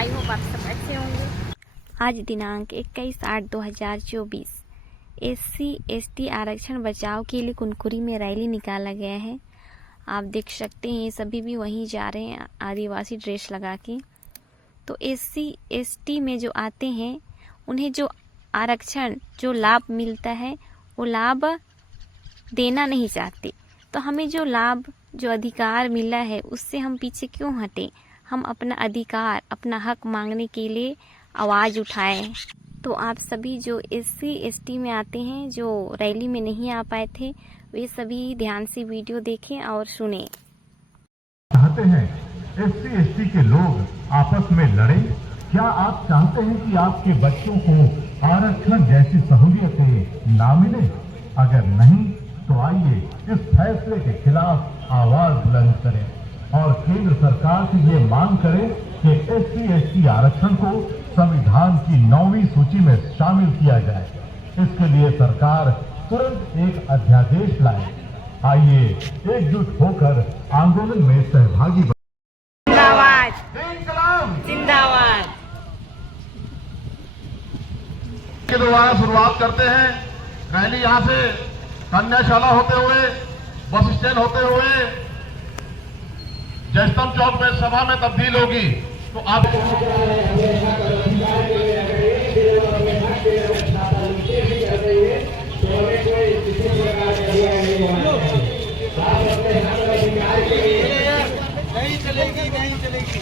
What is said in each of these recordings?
I hope आप सब अच्छे होंगे। आज दिनांक 21/8/2024 SC/ST आरक्षण बचाव के लिए कुनकुरी में रैली निकाला गया है। आप देख सकते हैं ये सभी भी वहीं जा रहे हैं आदिवासी ड्रेस लगा के। तो SC/ST में जो आते हैं उन्हें जो आरक्षण जो लाभ मिलता है वो लाभ देना नहीं चाहते। तो हमें जो लाभ जो अधिकार मिला है उससे हम पीछे क्यों हटें। हम अपना अधिकार अपना हक मांगने के लिए आवाज़ उठाएं। तो आप सभी जो SC/ST में आते हैं जो रैली में नहीं आ पाए थे वे सभी ध्यान से वीडियो देखें और सुनें। चाहते हैं SC/ST के लोग आपस में लड़ें? क्या आप चाहते हैं कि आपके बच्चों को आरक्षण जैसी सहूलियतें ना मिले? अगर नहीं तो आइए इस फैसले के खिलाफ आवाज बुलंद करें और केंद्र सरकार से ये मांग करें कि SC/ST आरक्षण को संविधान की 9वीं सूची में शामिल किया जाए। इसके लिए सरकार तुरंत एक अध्यादेश लाए। आइए एकजुट होकर आंदोलन में सहभागी बने। जिंदाबाद जिंदाबाद के द्वारा शुरुआत करते हैं। रैली यहाँ से कन्याशाला होते हुए बस स्टैंड होते हुए जयस्तंभ चौक में सभा में तब्दील होगी। तो आप नहीं चलेगी नहीं चलेगी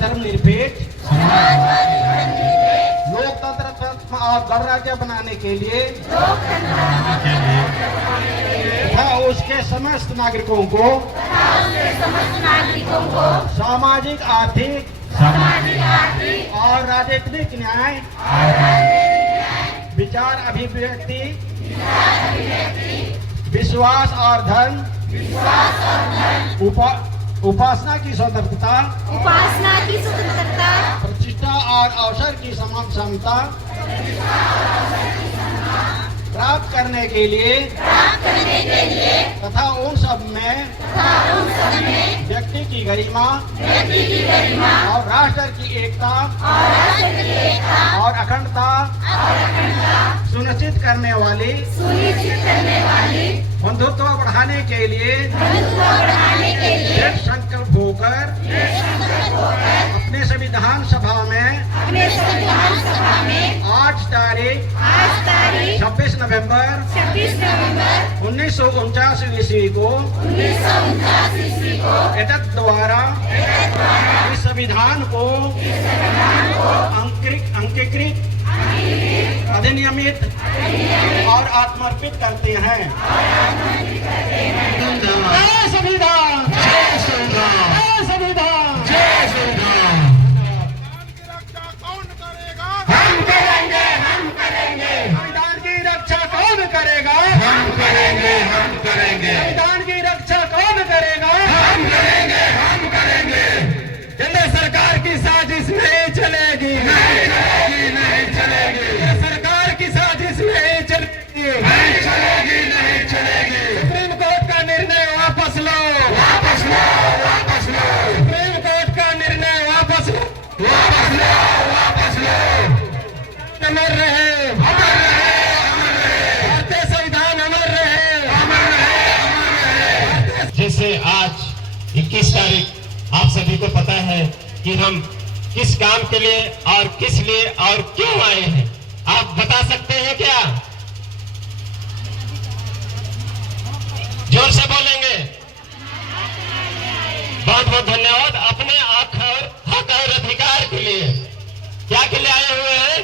धर्मनिरपेक्ष लोकतंत्र और गणराज्य बनाने के लिए तथा उसके समस्त नागरिकों को सामाजिक आर्थिक और राजनीतिक न्याय विचार अभिव्यक्ति विश्वास और धन उपासना की स्वतंत्रता प्रतिष्ठा और अवसर की समान क्षमता प्राप्त करने के लिए तथा उन सब में व्यक्ति की गरिमा और राष्ट्र की एकता और अखंडता सुनिश्चित करने वाली बंधुत्व बढ़ाने के लिए दृढ़ संकल्प होकर अपने संविधान सभा में 8 तारीख 26 नवंबर 1949 ईस्वी को एतत् द्वारा इस संविधान को अंगीकृत अधिनियमित और आत्मर्पित करते हैं। जय संविधान, जय संविधान, जय संविधान, जय संविधान। हम करेंगे, हम करेंगे। संविधान की रक्षा कौन करेगा? हम करेंगे, हम करेंगे। संविधान की रक्षा कौन करेगा? हम करेंगे, हम करेंगे। केंद्र सरकार की साजिश नहीं चलेगी, नहीं चलेगी, नहीं चलेगी। सरकार की साजिश नहीं चलेगी, नहीं चलेगी, नहीं चलेगी। सुप्रीम कोर्ट का निर्णय वापस लो, वापस लो, वापस लो। सुप्रीम कोर्ट का निर्णय वापस लो, वापस लो, वापस लो। अमर रहे, अमर रहे, अमर रहे। भारतीय संविधान अमर रहे, अमर रहे, अमर रहे। जैसे आज 21 तारीख आप सभी को पता है कि हम किस काम के लिए और किस लिए और क्यों आए हैं, आप बता सकते हैं क्या? जोर से बोलेंगे। बहुत बहुत धन्यवाद। अपने हक और अधिकार के लिए क्या के लिए आए हुए हैं?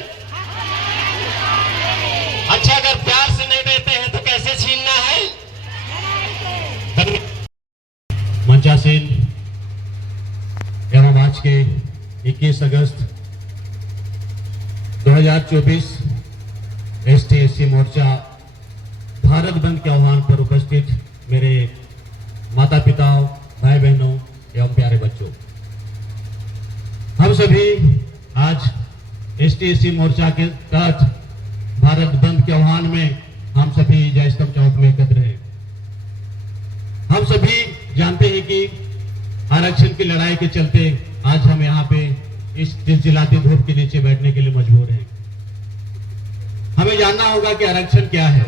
अच्छा, अगर प्यार से नहीं देते हैं तो कैसे छीनना है? मंचासीन एवं आज के 21 अगस्त 2024 ST/SC मोर्चा भारत बंद के आह्वान पर उपस्थित मेरे माता पिता, भाई बहनों एवं प्यारे बच्चों, हम सभी आज ST/SC मोर्चा के तहत भारत बंद के आह्वान में हम सभी जय स्तंभ चौक में एकत्र हैं। हम सभी जानते हैं कि आरक्षण की लड़ाई के चलते आज हम यहाँ पे इस चिलचिलाती धूप के नीचे बैठने के लिए मजबूर हैं। हमें जानना होगा कि आरक्षण क्या है,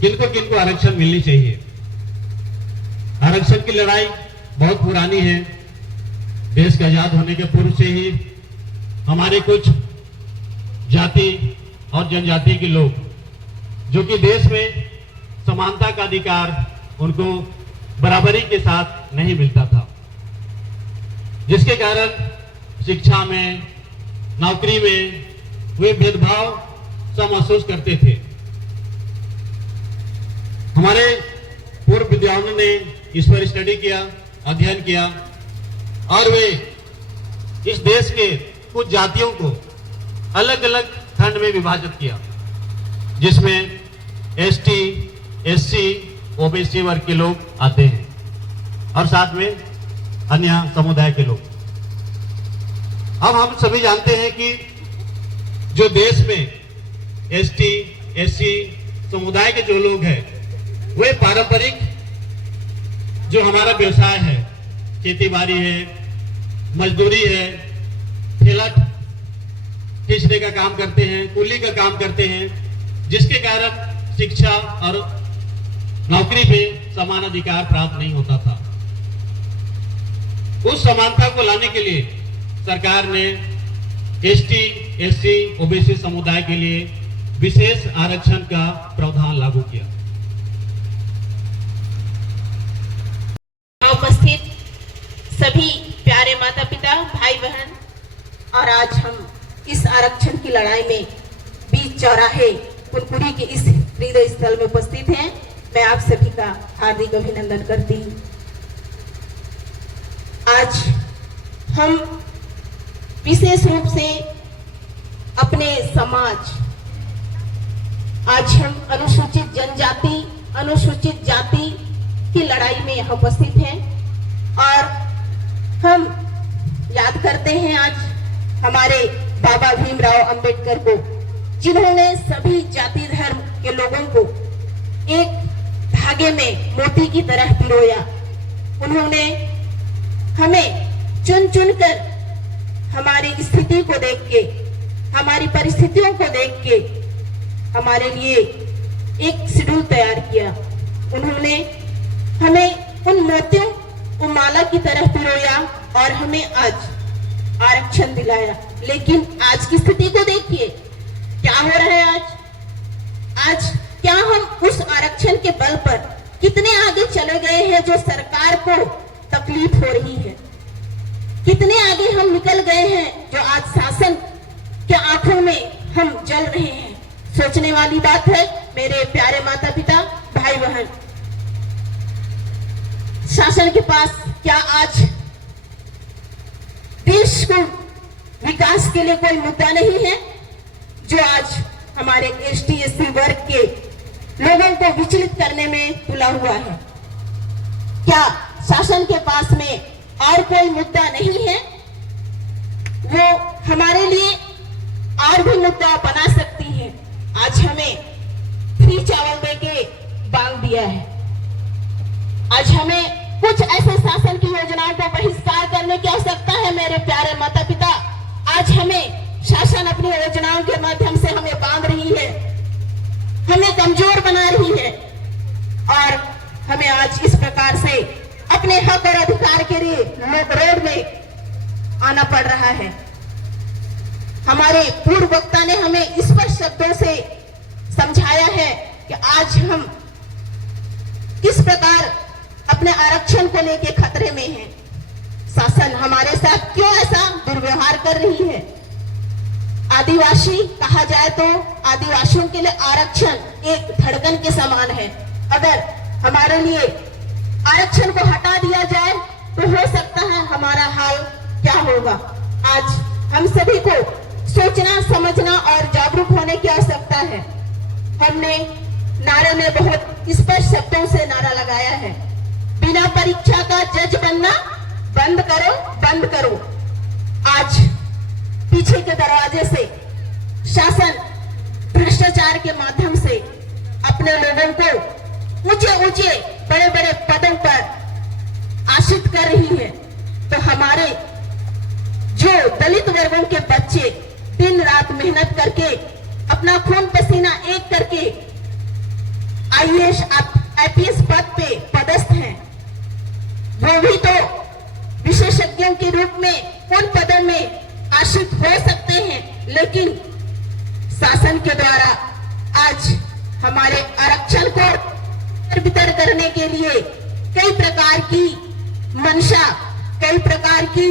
किनको किनको आरक्षण मिलनी चाहिए। आरक्षण की लड़ाई बहुत पुरानी है। देश के आजाद होने के पूर्व से ही हमारे कुछ जाति और जनजाति के लोग, जो कि देश में समानता का अधिकार उनको बराबरी के साथ नहीं मिलता था, जिसके कारण शिक्षा में, नौकरी में वे भेदभाव सब महसूस करते थे। हमारे पूर्व विद्वानों ने इस पर स्टडी किया, अध्ययन किया और वे इस देश के कुछ जातियों को अलग अलग खंड में विभाजित किया, जिसमें ST, SC, OBC वर्ग के लोग आते हैं और साथ में अन्य समुदाय के लोग। अब हम सभी जानते हैं कि जो देश में ST, SC समुदाय के जो लोग हैं, वे पारंपरिक जो हमारा व्यवसाय है, खेती बाड़ी है, मजदूरी है, ठेला खींचने का काम करते हैं, कुली का काम करते हैं, जिसके कारण शिक्षा और नौकरी पे समान अधिकार प्राप्त नहीं होता था। उस समानता को लाने के लिए सरकार ने ST, SC, OBC समुदाय के लिए विशेष आरक्षण का प्रावधान लागू किया। उपस्थित सभी प्यारे माता पिता, और आज हम इस आरक्षण की लड़ाई में बीच चौराहे कुनकुरी के इस हृदय स्थल में उपस्थित हैं। मैं आप सभी का हार्दिक अभिनंदन करती हूँ। आज हम विशेष रूप से अपने समाज, आज हम अनुसूचित जनजाति, अनुसूचित जाति की लड़ाई में यहाँ उपस्थित हैं और हम याद करते हैं आज हमारे बाबा भीमराव अंबेडकर को, जिन्होंने सभी जाति धर्म के लोगों को एक धागे में मोती की तरह पिरोया। उन्होंने हमें चुन चुन कर हमारी स्थिति को देख के, हमारी परिस्थितियों को देख के हमारे लिए एक शेड्यूल तैयार किया। उन्होंने हमें उन मोतियों को माला की तरह पिरोया और हमें आज आरक्षण दिलाया। लेकिन आज की स्थिति को देखिए, क्या हो रहा है आज क्या हम उस आरक्षण के बल पर कितने आगे चले गए हैं जो सरकार को तकलीफ हो रही है। कितने आगे हम निकल गए हैं जो आज शासन के आंखों में हम जल रहे हैं। सोचने वाली बात है मेरे प्यारे माता पिता, भाई बहन। शासन के पास क्या आज देश को विकास के लिए कोई मुद्दा नहीं है जो आज हमारे एसटी एससी वर्ग के लोगों को विचलित करने में तुला हुआ है? क्या शासन के पास में और कोई मुद्दा नहीं है? वो हमारे लिए और भी मुद्दा बना सकती है। आज हमें फ्री चावल देके बांध दिया है। आज हमें कुछ ऐसे शासन की योजनाओं को बहिष्कार करने की आवश्यकता है। मेरे प्यारे माता पिता, आज हमें शासन अपनी योजनाओं के माध्यम से हमें बांध रही है, हमें कमजोर बना रही है और हमें आज इस प्रकार से अपने हक और अधिकार के लिए रोड में आना पड़ रहा है। हमारे पूर्व वक्ता ने हमें स्पष्ट शब्दों से समझाया है कि आज हम किस प्रकार अपने आरक्षण को लेकर खतरे में हैं। शासन हमारे साथ क्यों ऐसा दुर्व्यवहार कर रही है? आदिवासी कहा जाए तो आदिवासियों के लिए आरक्षण एक धड़कन के समान है। अगर हमारे लिए आरक्षण को हटा दिया जाए तो हो सकता है हमारा हाल क्या होगा। आज हम सभी को सोचना, समझना और जागरूक होने की आवश्यकता है। हमने नारे में बहुत स्पष्ट शब्दों से नारा लगाया है, बिना परीक्षा का जज बनना बंद करो, बंद करो। आज पीछे के दरवाजे से शासन भ्रष्टाचार के माध्यम से अपने लोगों को ऊंचे ऊंचे बड़े बड़े पदों पर आश्रित कर रही है। तो हमारे जो दलित वर्गों के बच्चे दिन रात मेहनत करके अपना खून पसीना एक करके आईएएस आईपीएस पद पे पदस्थ हैं, वो भी तो विशेषज्ञों के रूप में उन पदों में आश्रित हो सकते हैं। लेकिन शासन के द्वारा आज हमारे आरक्षण को वितर करने के लिए कई प्रकार की मंशा, कई प्रकार की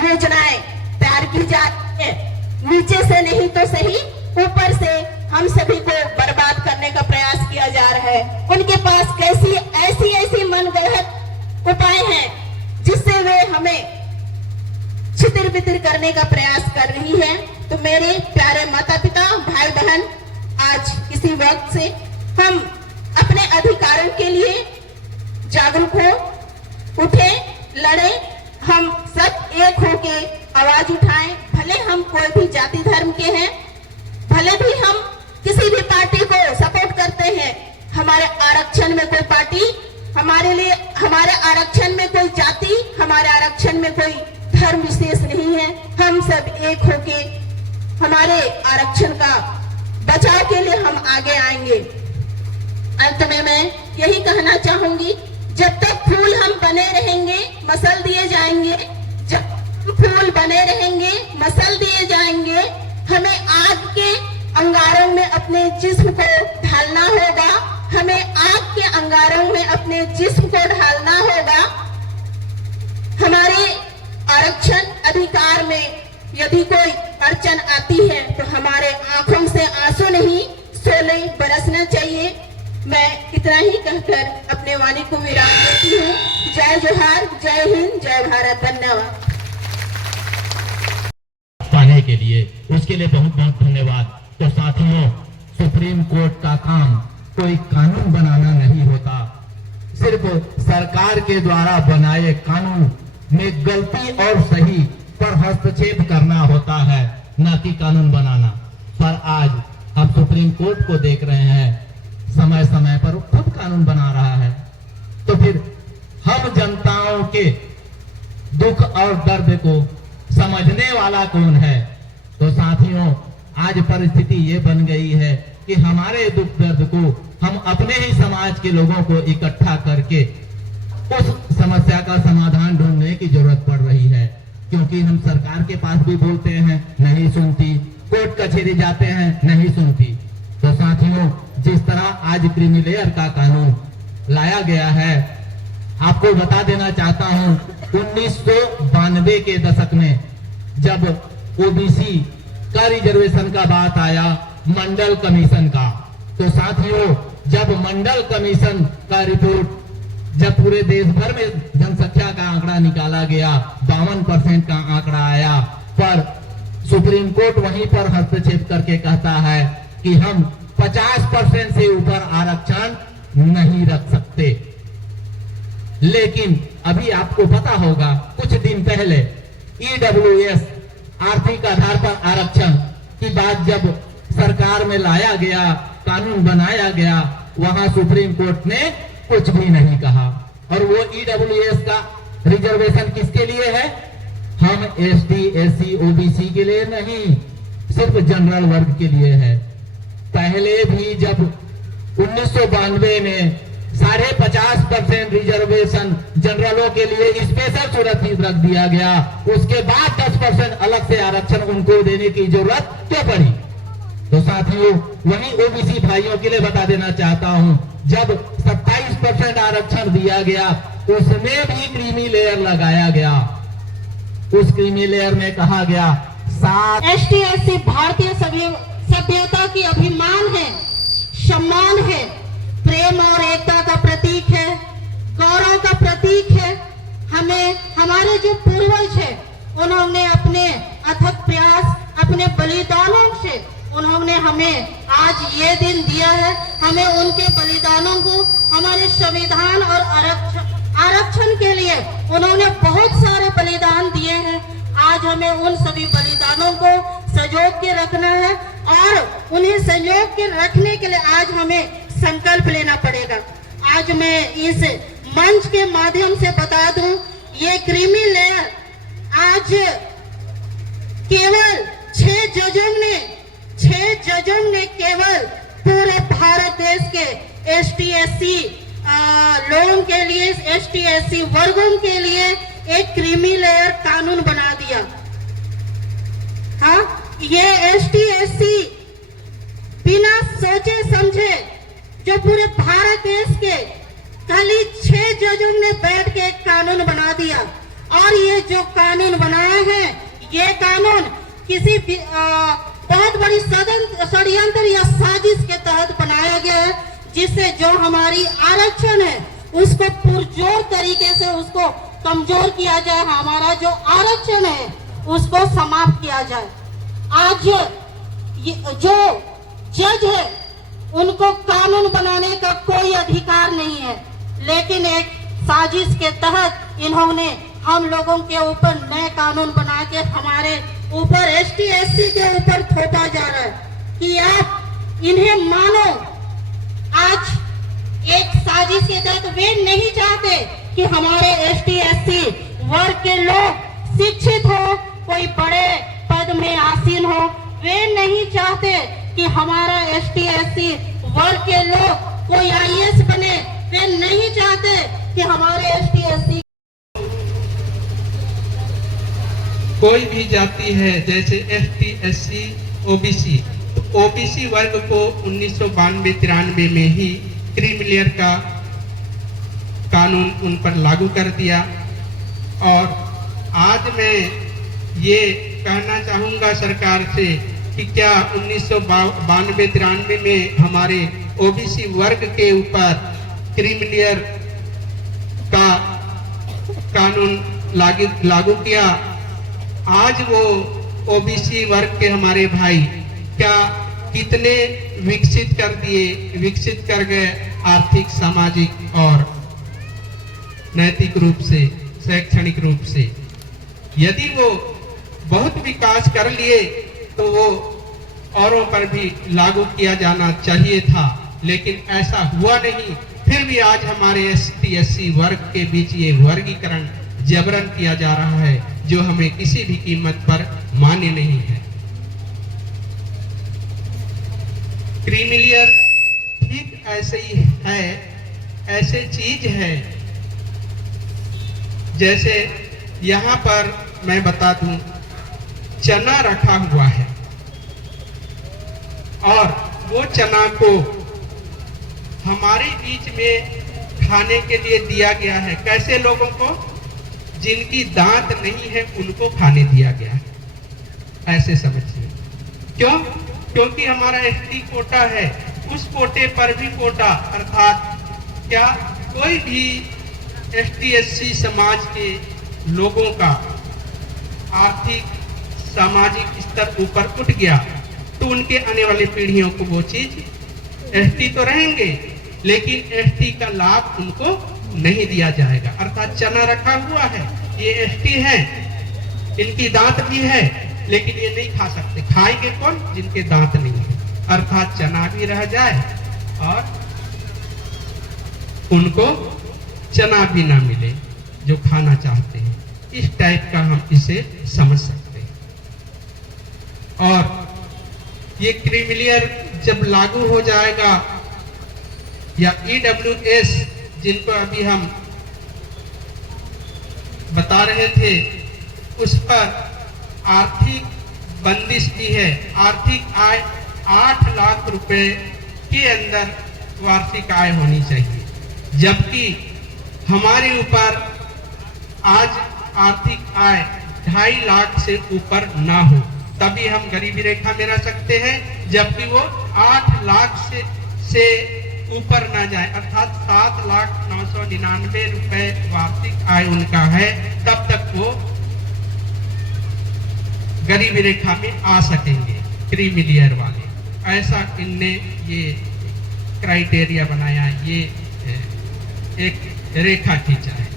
योजनाएं तैयार की जा रही है। नीचे से नहीं तो सही ऊपर से हम सभी को बर्बाद करने का प्रयास किया जा रहा है। उनके पास कैसी ऐसी मनगढ़ंत उपाय हैं जिससे वे हमें छितिर बितिर करने का प्रयास कर रही है। तो मेरे प्यारे माता पिता, भाई बहन, आज इसी वक्त से हम अपने अधिकारों के लिए जागरूक हो, उठे, लड़े। हम सब एक होके आवाज उठाएं। भले हम कोई भी जाति धर्म के हैं, भले भी हम किसी भी पार्टी को सपोर्ट करते हैं, हमारे आरक्षण में कोई पार्टी, हमारे लिए हमारे आरक्षण में कोई जाति, हमारे आरक्षण में कोई धर्म विशेष नहीं है। हम सब एक होके हमारे आरक्षण का बचाव के लिए हम आगे आएंगे। अंत में मैं यही कहना चाहूंगी, जब तक फूल हम बने रहेंगे मसल दिए जाएंगे, जब फूल बने रहेंगे मसल दिए जाएंगे। हमें आग के अंगारों में अपने जिस्म को ढालना होगा, हमें आग के अंगारों में अपने जिस्म को ढालना होगा। हमारे आरक्षण अधिकार में यदि कोई अड़चन आती है तो हमारे आंखों से आंसू नहीं सोले बरसना चाहिए। मैं इतना ही कहकर अपने वाणी को विराम देती हूँ। जय जोहार, जय हिंद, जय भारत, धन्यवाद। पाने के लिए उसके लिए बहुत बहुत धन्यवाद। तो साथियों, सुप्रीम कोर्ट का काम कोई कानून बनाना नहीं होता, सिर्फ सरकार के द्वारा बनाए कानून में गलती और सही पर हस्तक्षेप करना होता है, न कि कानून बनाना। पर आज हम सुप्रीम कोर्ट को देख रहे हैं, समय समय पर खुद कानून बना रहा है। तो फिर हम जनताओं के दुख और दर्द को समझने वाला कौन है? तो साथियों, आज परिस्थिति ये बन गई है कि हमारे दुख दर्द को हम अपने ही समाज के लोगों को इकट्ठा करके उस समस्या का समाधान ढूंढने की जरूरत पड़ रही है। क्योंकि हम सरकार के पास भी बोलते हैं, नहीं सुनती, कोर्ट कचहरी जाते हैं, नहीं सुनती। तो साथियों, जिस तरह आज क्रीमी लेयर का कानून लाया गया है, आपको बता देना चाहता हूं, 1992 के दशक में जब ओबीसी का रिजर्वेशन का बात आया, मंडल कमीशन का, तो साथियों, जब मंडल कमीशन का रिपोर्ट जब पूरे देश भर में जनसंख्या का आंकड़ा निकाला गया, 52% का आंकड़ा आया, पर सुप्रीम कोर्ट वहीं पर हस्तक्षेप करके कहता है कि हम 50% से ऊपर आरक्षण नहीं रख सकते। लेकिन अभी आपको पता होगा, कुछ दिन पहले ईडब्ल्यूएस आर्थिक आधार पर आरक्षण की बात जब सरकार में लाया गया, कानून बनाया गया, वहां सुप्रीम कोर्ट ने कुछ भी नहीं कहा। और वो ईडब्ल्यूएस का रिजर्वेशन किसके लिए है? हम एसटी, एससी, ओबीसी के लिए नहीं, सिर्फ जनरल वर्ग के लिए है। पहले भी जब 1992 में 50% रिजर्वेशन जनरलों के लिए स्पेशल सुरक्षित रख दिया गया, उसके बाद 10% अलग से आरक्षण उनको देने की जरूरत क्यों पड़ी? तो साथियों, वहीं ओबीसी भाइयों के लिए बता देना चाहता हूं, जब 27% आरक्षण दिया गया, उसमें भी क्रीमी लेयर लगाया गया। उस क्रीमी लेयर में कहा गया, एसटी एससी भारतीय सभ्यता की अभिमान है, सम्मान है, प्रेम और एकता का प्रतीक है, गौरव का प्रतीक है। हमें हमारे जो पूर्वज है, उन्होंने अपने अथक प्रयास, अपने बलिदानों से उन्होंने हमें आज ये दिन दिया है। हमें उनके बलिदानों को, हमारे संविधान और आरक्षण के लिए उन्होंने बहुत सारे बलिदान दिए हैं। आज हमें उन सभी बलिदानों को संजो के रखना है और उन्हें संजो के रखने के लिए आज हमें संकल्प लेना पड़ेगा। आज मैं इस मंच के माध्यम से बता दूं, ये क्रीमी लेयर आज केवल 6 जजों ने केवल पूरे भारत देश के एसटी एससी लोगों के लिए, एसटी एससी वर्गों के लिए एक क्रीमी लेयर कानून बना दिया। हाँ, ये एसटी एससी बिना सोचे समझे जो पूरे भारत देश के खाली 6 जजों ने बैठ के एक कानून बना दिया। और ये जो कानून बनाया है, ये कानून किसी बहुत बड़ी षड्यंत्र या साजिश के तहत बनाया गया है, जिससे जो हमारी आरक्षण है उसको पुरजोर तरीके से उसको कमजोर किया जाए, हमारा जो आरक्षण है उसको समाप्त किया जाए। आज जो जज है उनको कानून बनाने का कोई अधिकार नहीं है, लेकिन एक साजिश के तहत इन्होंने हम लोगों के ऊपर नए कानून बना के हमारे ऊपर एसटी एससी के ऊपर थोपा जा रहा है कि आप इन्हें मानो। आज एक साजिश के तहत वे नहीं चाहते कि हमारे एसटी एससी वर्ग के लोग शिक्षित हो, कोई बड़े पद में आसीन हो। वे नहीं चाहते कि हमारा एसटी एससी वर्ग के लोग कोई आईएएस बने। वे नहीं चाहते कि हमारे एसटी एससी कोई भी जाति है, जैसे एसटी, एससी, ओबीसी, ओबीसी वर्ग को 1992-93 में ही क्रीमी लेयर का कानून उन पर लागू कर दिया। और आज मैं ये कहना चाहूंगा सरकार से कि क्या 1992-93 में हमारे ओबीसी वर्ग के ऊपर क्रीमिलियर का कानून लागू किया। आज वो ओबीसी वर्ग के हमारे भाई क्या कितने विकसित कर गए आर्थिक, सामाजिक और नैतिक रूप से, शैक्षणिक रूप से। यदि वो बहुत विकास कर लिए तो वो औरों पर भी लागू किया जाना चाहिए था, लेकिन ऐसा हुआ नहीं। फिर भी आज हमारे ST-SC वर्ग के बीच ये वर्गीकरण जबरन किया जा रहा है, जो हमें किसी भी कीमत पर मान्य नहीं है। क्रीमिलियर ठीक ऐसे ही है, ऐसे चीज है जैसे यहाँ पर मैं बता दूं, चना रखा हुआ है और वो चना को हमारे बीच में खाने के लिए दिया गया है। कैसे लोगों को? जिनकी दांत नहीं है उनको खाने दिया गया है, ऐसे समझिए। क्यों? क्योंकि हमारा ST कोटा है, उस कोटे पर भी कोटा, अर्थात क्या कोई भी ST-SC समाज के लोगों का आर्थिक, सामाजिक स्तर ऊपर उठ गया तो उनके आने वाली पीढ़ियों को वो चीज, ST तो रहेंगे लेकिन ST का लाभ उनको नहीं दिया जाएगा। अर्थात चना रखा हुआ है, ये ST है, इनकी दांत भी है लेकिन ये नहीं खा सकते। खाएंगे कौन? जिनके दांत नहीं है। अर्थात चना भी रह जाए और उनको चना भी ना मिले जो खाना चाहते हैं। इस टाइप का हम इसे समझ सकते हैं। और ये क्रीमिलियर जब लागू हो जाएगा, या EWS जिनको अभी हम बता रहे थे, उस पर आर्थिक बंदिश भी है। आर्थिक आय 8 लाख रुपए के अंदर वार्षिक आय होनी चाहिए, जबकि हमारे ऊपर आज आर्थिक आय 2.5 लाख से ऊपर ना हो, तभी हम गरीबी रेखा में रह सकते हैं। जबकि वो 8 लाख से ऊपर ना जाए, अर्थात 7,999 रुपए वार्षिक आय उनका है, तब तक वो गरीबी रेखा में आ सकेंगे, क्रीमिलियर वाले। ऐसा इनने ये क्राइटेरिया बनाया, ये एक रेखा खींचा है।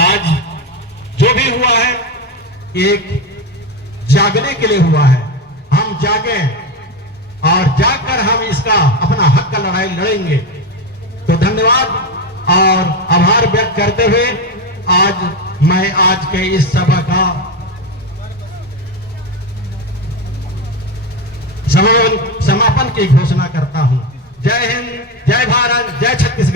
आज जो भी हुआ है एक जागने के लिए हुआ है। हम जागे और जाकर हम इसका अपना हक का लड़ाई लड़ेंगे। तो धन्यवाद और आभार व्यक्त करते हुए आज मैं आज के इस सभा का समापन की घोषणा करता हूं। जय हिंद, जय भारत, जय छत्तीसगढ़।